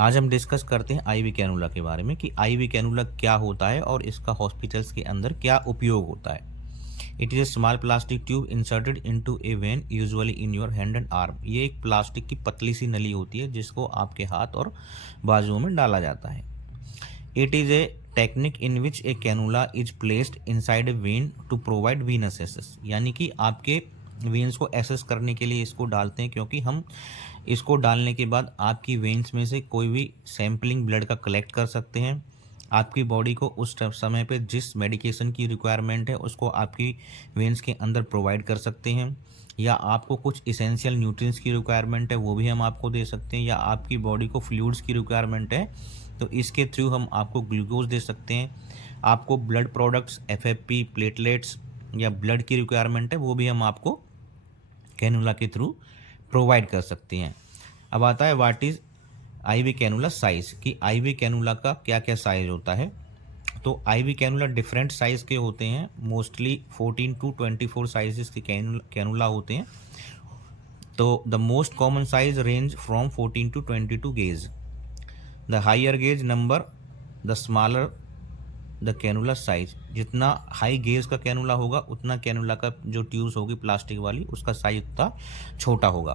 आज हम डिस्कस करते हैं आईवी कैनुला के बारे में कि आईवी कैनुला क्या होता है और इसका हॉस्पिटल्स के अंदर क्या उपयोग होता है। It is A small plastic tube inserted into A when usually in your hand and arm. ये एक प्लास्टिक की पतली सी नली होती है जिसको आपके हाथ और बाजुओं में डाला जाता है। It is a technique in which a cannula is placed inside a vein to provide venous access, यानी कि आपके वेन्स को एक्सेस करने के लिए इसको डालते हैं, क्योंकि हम इसको डालने के बाद आपकी वेन्स में से कोई भी सैम्पलिंग ब्लड का कलेक्ट कर सकते हैं। आपकी बॉडी को उस समय पे जिस मेडिकेशन की रिक्वायरमेंट है उसको आपकी वेन्स के अंदर प्रोवाइड कर सकते हैं, या आपको कुछ इसेंशियल न्यूट्रिएंट्स की रिक्वायरमेंट है वो भी हम आपको दे सकते हैं, या आपकी बॉडी को फ्लूइड्स की रिक्वायरमेंट है तो इसके थ्रू हम आपको ग्लूकोज दे सकते हैं। आपको ब्लड प्रोडक्ट्स एफएफपी, प्लेटलेट्स या ब्लड की रिक्वायरमेंट है वो भी हम आपको कैनुला के थ्रू प्रोवाइड कर सकते हैं। अब आता है what is IV cannula size, कि आईवी कैनुला का क्या क्या साइज़ होता है। तो आईवी कैनुला डिफरेंट साइज़ के होते हैं, मोस्टली 14 टू 24 साइजेस के कैनुला होते हैं। तो the most common size range from 14 to 22 gauge. The higher gauge number the smaller the cannula size. जितना हाई गेज का कैनुला होगा उतना कैनुला का जो ट्यूब्स होगी प्लास्टिक वाली उसका साइज उतना छोटा होगा।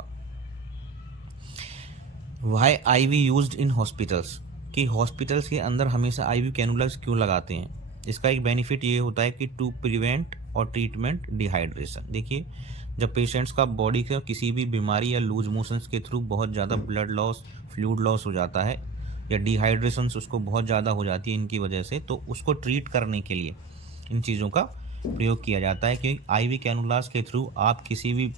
Why IV used in hospitals, कि हॉस्पिटल्स के अंदर हमेशा आईवी कैनुलास क्यों लगाते हैं। इसका एक बेनिफिट ये होता है कि टू प्रिवेंट और ट्रीटमेंट डिहाइड्रेशन। देखिए, जब पेशेंट्स का बॉडी के किसी भी बीमारी या लूज मोशंस के थ्रू बहुत ज़्यादा ब्लड लॉस, फ्लूइड लॉस हो जाता है, या डिहाइड्रेशन उसको बहुत ज़्यादा हो जाती है इनकी वजह से, तो उसको ट्रीट करने के लिए इन चीज़ों का प्रयोग किया जाता है। क्योंकि आईवी कैनुलास के थ्रू आप किसी भी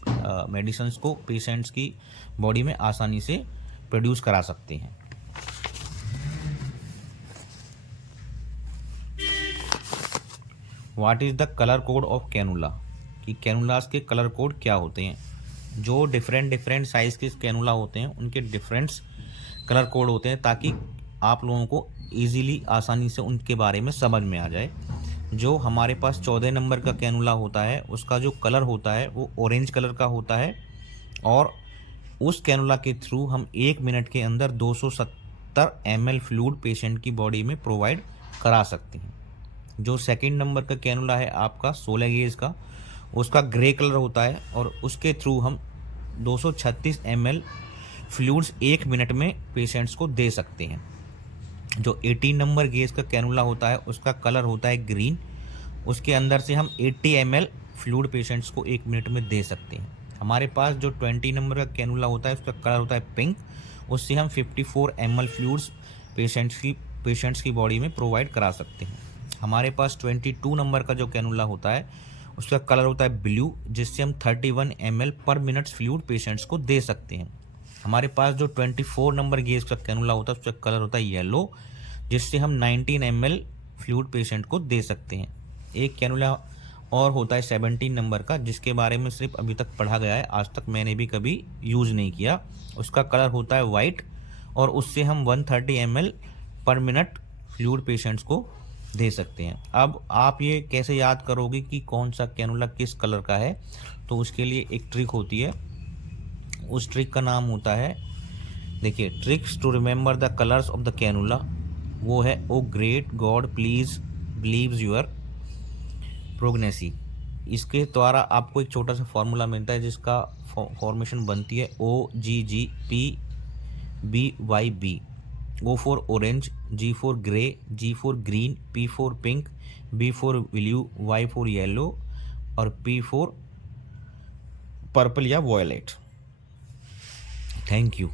मेडिसिन्स को पेशेंट्स की बॉडी में आसानी से प्रोड्यूस करा सकते हैं। What is the colour code of cannula, कि कैनुलास के कलर कोड क्या होते हैं। जो डिफरेंट साइज़ के कैनुला होते हैं उनके डिफरेंट कलर कोड होते हैं, ताकि आप लोगों को ईजीली आसानी से उनके बारे में समझ में आ जाए। जो हमारे पास 14 नंबर का कैनुला होता है उसका जो कलर होता है वो ऑरेंज कलर का होता है, और उस कैनुला के थ्रू हम 1 मिनट के अंदर 270 ml फ्लूइड पेशेंट की बॉडी में प्रोवाइड करा सकते हैं। जो सेकंड नंबर का कैनुला है आपका 16 गेज का, उसका ग्रे कलर होता है, और उसके थ्रू हम 236 ml फ्लूइड्स 1 मिनट में पेशेंट्स को दे सकते हैं। जो 18 नंबर गेज का कैनुला होता है उसका कलर होता है ग्रीन, उसके अंदर से हम 80 ml फ्लूइड पेशेंट्स को 1 मिनट में दे सकते हैं। हमारे पास जो 20 नंबर का कैनुला होता है उसका कलर होता है पिंक, उससे हम 54 ml फ्लूइड्स पेशेंट्स की बॉडी में प्रोवाइड करा सकते हैं। हमारे पास 22 नंबर का जो कैनुला होता है उसका कलर होता है ब्लू, जिससे हम 31 ml पर मिनट फ्लूइड पेशेंट्स को दे सकते हैं। हमारे पास जो 24 नंबर गेज का कैनुला होता है उसका कलर होता है येलो, जिससे हम 19 ml फ्लूइड पेशेंट को दे सकते हैं। एक कैनुला और होता है 17 नंबर का, जिसके बारे में सिर्फ अभी तक पढ़ा गया है, आज तक मैंने भी कभी यूज़ नहीं किया। उसका कलर होता है वाइट, और उससे हम 130 ml पर मिनट फ्लूइड पेशेंट्स को दे सकते हैं। अब आप ये कैसे याद करोगे कि कौन सा कैनुला किस कलर का है, तो उसके लिए एक ट्रिक होती है। उस ट्रिक का नाम होता है, देखिए, tricks to remember the colours of the cannula, वो है O great god please believes your prognosis. इसके द्वारा आपको एक छोटा सा फॉर्मूला मिलता है जिसका फॉर्मेशन बनती है OGGPBYB। O for orange, G for grey, G for green, P for pink, B for blue, Y for yellow, और P फॉर पर्पल या वॉयलेट। Thank you.